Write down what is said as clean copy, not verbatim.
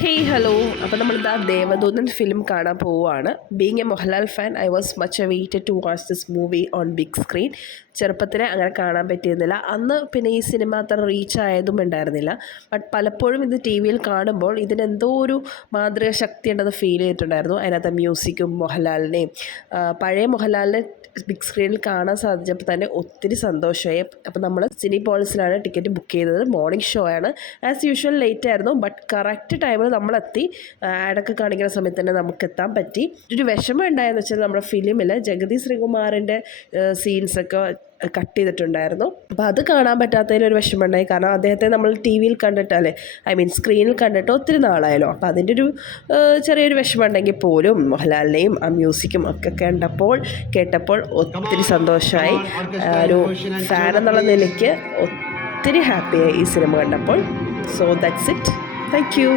Hey hello, അപ്പോൾ നമ്മളിതാ Devadoothan film കാണാൻ പോവുകയാണ്. Being a Mohanlal fan, I was much waited to watch this movie on big screen. ചെറുപ്പത്തിൽ അങ്ങനെ കാണാൻ പറ്റിയിരുന്നില്ല. അന്ന് പിന്നെ ഈ സിനിമ അത്ര റീച്ച് ആയതും ഉണ്ടായിരുന്നില്ല. ബട്ട് പലപ്പോഴും ഇത് ടി വിയിൽ കാണുമ്പോൾ ഇതിനെന്തോ ഒരു മാതൃക ശക്തി ഉണ്ടെന്ന് ഫീൽ ചെയ്തിട്ടുണ്ടായിരുന്നു. അതിനകത്ത് മ്യൂസിക്കും മോഹൻലാലിനെയും പഴയ മോഹൻലാലിനെ ബിഗ് സ്ക്രീനിൽ കാണാൻ സാധിച്ചപ്പോൾ തന്നെ ഒത്തിരി സന്തോഷമായി. അപ്പോൾ നമ്മൾ സിനി പോളിസിലാണ് ടിക്കറ്റ് ബുക്ക് ചെയ്തത്. മോർണിംഗ് ഷോ ആണ്. ആസ് യൂഷ്വൽ ലേറ്റ് ആയിരുന്നു, ബട്ട് കറക്റ്റ് ടൈമിൽ നമ്മളെത്തി. ആഡൊക്കെ കാണിക്കുന്ന സമയത്ത് തന്നെ നമുക്ക് എത്താൻ പറ്റി. ഒരു വിഷമം ഉണ്ടായെന്ന് വെച്ചാൽ നമ്മുടെ ഫിലിമിൽ ജഗതി ശ്രീകുമാറിൻ്റെ സീൻസൊക്കെ കട്ട് ചെയ്തിട്ടുണ്ടായിരുന്നു. അപ്പോൾ അത് കാണാൻ പറ്റാത്തതിലൊരു വിഷമമുണ്ടായി. കാരണം അദ്ദേഹത്തെ നമ്മൾ ടി വിയിൽ കണ്ടിട്ടല്ലേ, സ്ക്രീനിൽ കണ്ടിട്ട് ഒത്തിരി നാളായല്ലോ. അപ്പോൾ അതിൻ്റെ ഒരു ചെറിയൊരു വിഷമം ഉണ്ടെങ്കിൽ പോലും മോഹൻലാലിനെയും ആ മ്യൂസിക്കും ഒക്കെ കേട്ടപ്പോൾ ഒത്തിരി സന്തോഷമായി. ഒരു ഫാൻ എന്നുള്ള നിലയ്ക്ക് ഒത്തിരി ഹാപ്പിയായി ഈ സിനിമ കണ്ടപ്പോൾ. So that's it. Thank you.